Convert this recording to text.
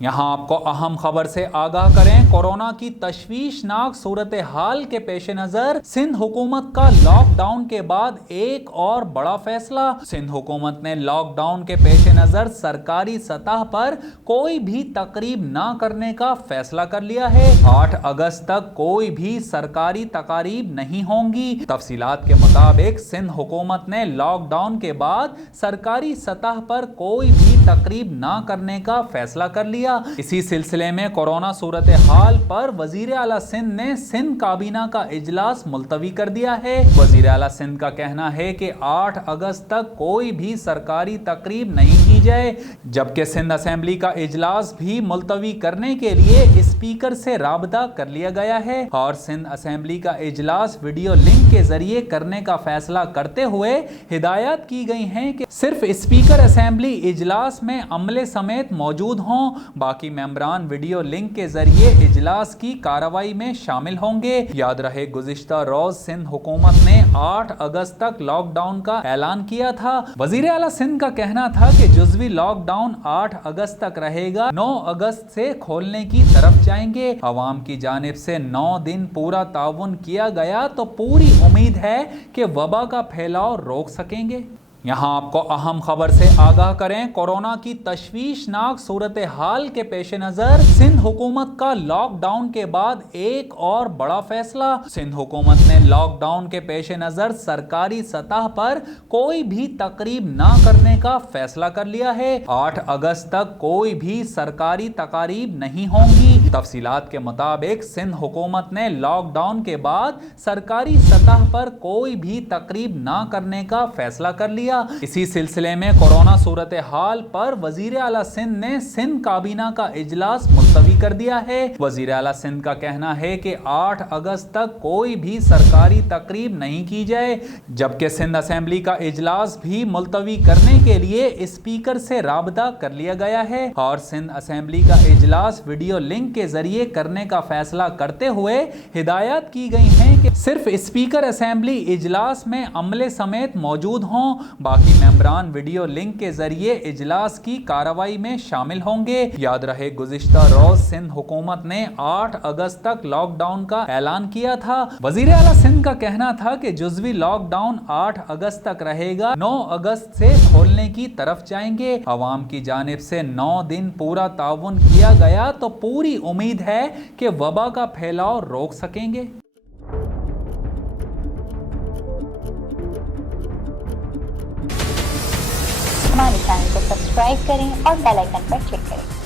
یہاں آپ کو اہم خبر سے آگاہ کریں۔ کورونا کی تشویشناک صورتحال کے پیش نظر سندھ حکومت کا لاک ڈاؤن کے بعد ایک اور بڑا فیصلہ۔ سندھ حکومت نے لاک ڈاؤن کے پیش نظر سرکاری سطح پر کوئی بھی تقریب نہ کرنے کا فیصلہ کر لیا ہے۔ 8 اگست تک کوئی بھی سرکاری تقاریب نہیں ہوں گی۔ تفصیلات کے مطابق سندھ حکومت نے لاک ڈاؤن کے بعد سرکاری سطح پر کوئی بھی تقریب نہ کرنے کا فیصلہ کر لیا۔ اسی سلسلے میں کورونا صورتحال پر وزیر اعلیٰ سندھ نے سندھ کابینہ کا اجلاس ملتوی کر دیا ہے۔ وزیر اعلیٰ سندھ کا کہنا ہے کہ 8 اگست تک کوئی بھی سرکاری تقریب نہیں کی جائے، جبکہ سندھ اسمبلی کا اجلاس بھی ملتوی کرنے کے لیے اسپیکر سے رابطہ کر لیا گیا ہے اور سندھ اسمبلی کا اجلاس ویڈیو لنک کے ذریعے کرنے کا فیصلہ کرتے ہوئے ہدایات کی گئی ہیں کہ صرف اسپیکر اسمبلی اجلاس میں عملے سمیت موجود ہوں، باقی ممبران ویڈیو لنک کے ذریعے اجلاس کی کارروائی میں شامل ہوں گے۔ یاد رہے گزشتہ روز سندھ حکومت نے 8 اگست تک لاک ڈاؤن کا اعلان کیا تھا۔ وزیر اعلیٰ سندھ کا کہنا تھا کہ جزوی لاک ڈاؤن 8 اگست تک رہے گا، 9 اگست سے کھولنے کی طرف جائیں گے۔ عوام کی جانب سے 9 دن پورا تعاون کیا گیا تو پوری امید ہے کہ وبا کا پھیلاؤ روک سکیں گے۔ یہاں آپ کو اہم خبر سے آگاہ کریں۔ کورونا کی تشویشناک صورتحال کے پیش نظر سندھ حکومت کا لاک ڈاؤن کے بعد ایک اور بڑا فیصلہ۔ سندھ حکومت نے لاک ڈاؤن کے پیش نظر سرکاری سطح پر کوئی بھی تقریب نہ کرنے کا فیصلہ کر لیا ہے۔ 8 اگست تک کوئی بھی سرکاری تقاریب نہیں ہوں گی۔ تفصیلات کے مطابق سندھ حکومت نے لاک ڈاؤن کے بعد سرکاری سطح پر کوئی بھی تقریب نہ کرنے کا فیصلہ کر لیا۔ اسی سلسلے میں کورونا صورتحال پر وزیر اعلیٰ سندھ نے سندھ کابینہ کا اجلاس ملتوی کر دیا ہے۔ وزیر اعلیٰ سندھ کا کہنا ہے کہ 8 اگست تک کوئی بھی سرکاری تقریب نہیں کی جائے، جبکہ سندھ اسمبلی کا اجلاس بھی ملتوی کرنے کے لیے اسپیکر سے رابطہ کر لیا گیا ہے اور سندھ اسمبلی کا اجلاس ویڈیو لنک کے ذریعے کرنے کا فیصلہ کرتے ہوئے ہدایات کی گئی ہیں کہ صرف اسپیکر اسمبلی اجلاس میں عملے سمیت موجود ہوں، باقی ممبران ویڈیو لنک کے ذریعے اجلاس کی کارروائی میں شامل ہوں گے۔ یاد رہے گزشتہ روز سندھ حکومت نے 8 اگست تک لاک ڈاؤن کا اعلان کیا تھا۔ وزیر اعلیٰ سندھ کا کہنا تھا کہ جزوی لاک ڈاؤن 8 اگست تک رہے گا، 9 اگست سے کھولنے کی طرف جائیں گے۔ عوام کی جانب سے 9 دن پورا تعاون کیا گیا تو پوری امید ہے کہ وبا کا پھیلاؤ روک سکیں گے۔ ہمارے چینل کو سبسکرائب کریں اور بیل آئیکن پر کلک کریں۔